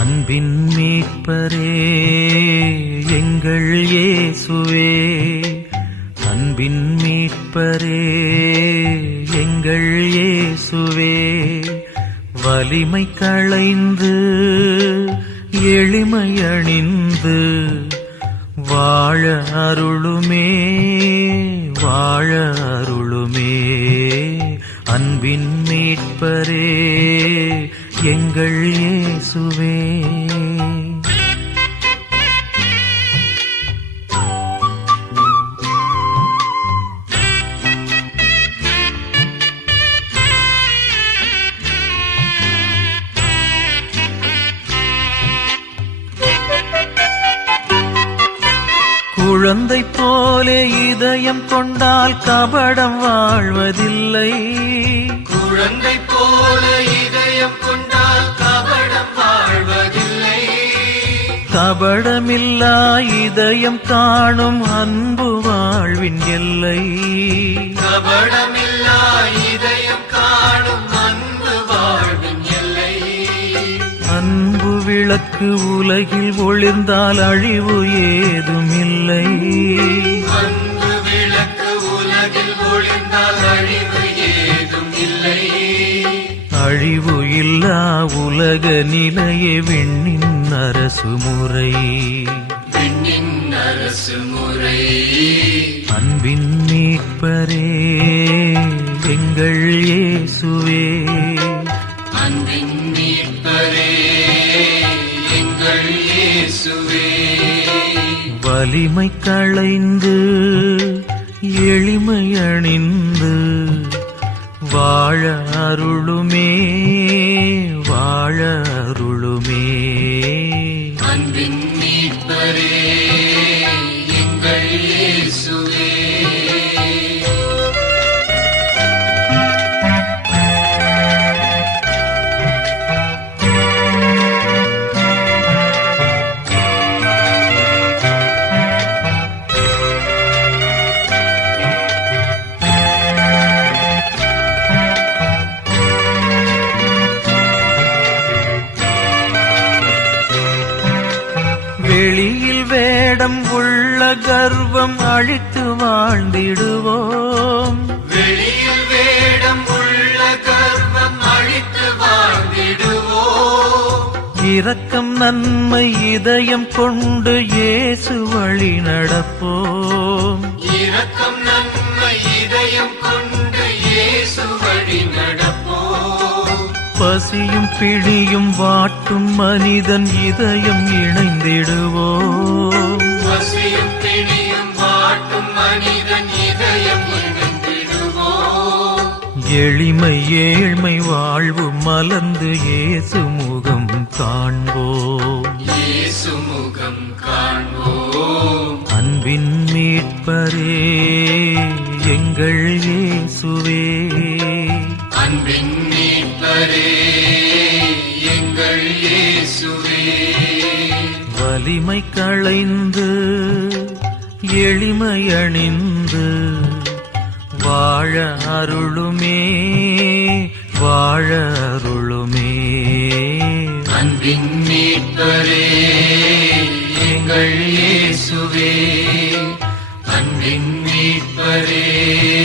அன்பின் மீட்பரே எங்கள் இயேசுவே. அன்பின் மீட்பரே எங்கள் இயேசுவே. வலிமை களைந்து எளிமை அணிந்து வாழ அருளுமே வாழ அருளுமே. அன்பின் மீட்பரே எங்கள் இயேசுவே. குழந்தை போலே இதயம் கொண்டால் கபடம் வாழ்வதில்லை. குழந்தை போல கபடமில்லா இதயம் காணும் அன்பு வாழ்வின் எல்லை. கபடமில்லா இதயம் காணும் அன்பு வாழ்வின் எல்லை. அன்பு விளக்கு உலகில் ஒளிர்ந்தால் அழிவு ஏதுமில்லை. அன்பு விளக்கு உலகில் ஒளிர்ந்தால் அழிவு ஏதும் இல்லை அழிவு இல்லா உலக நிலையே விண்ணின் அரசு முறை. அன்பின் மீட்பரே எங்கள் இயேசுவே. அன்பின் மீட்பரே எங்கள் இயேசுவே. வலிமை களைந்து எளிமை அணிந்து வாழ அருளுமே. வாழ அருளுமே அன்பின் மீட்பரே. வெளியில் வேடம் உள்ள கர்வம் அழித்து வாழ்ந்திடுவோம். வெளியில் வேடம் உள்ள கர்வம் அழித்து வாழ்ந்திடுவோம். இரக்கம் நன்மை இதயம் கொண்டு இயேசு வழி நடப்போம். இரக்கம் நன்மை இதயம் கொண்டு இயேசு வழி நடப்போம் பசியும் பிடியும் வாட்டும் மனிதன் இதயம் இணைந்திடுவோம் பசியும் பிணியும் வாட்டும் மனிதன் இதயம் இணைந்திடுவோம் எளிமை ஏழ்மை வாழ்வு மலர்ந்து இயேசு முகம் காண்போம் இயேசு முகம் காண்போம் அன்பின் மீட்பரே எங்கள் இயேசுவே மீட்பரே எங்கள் இயேசுவே. வலிமை களைந்து எளிமை அணிந்து வாழ அருளுமே வாழ அருளுமே. அன்பின் மீட்பரே எங்கள் இயேசுவே. அன்பின் மீட்பரே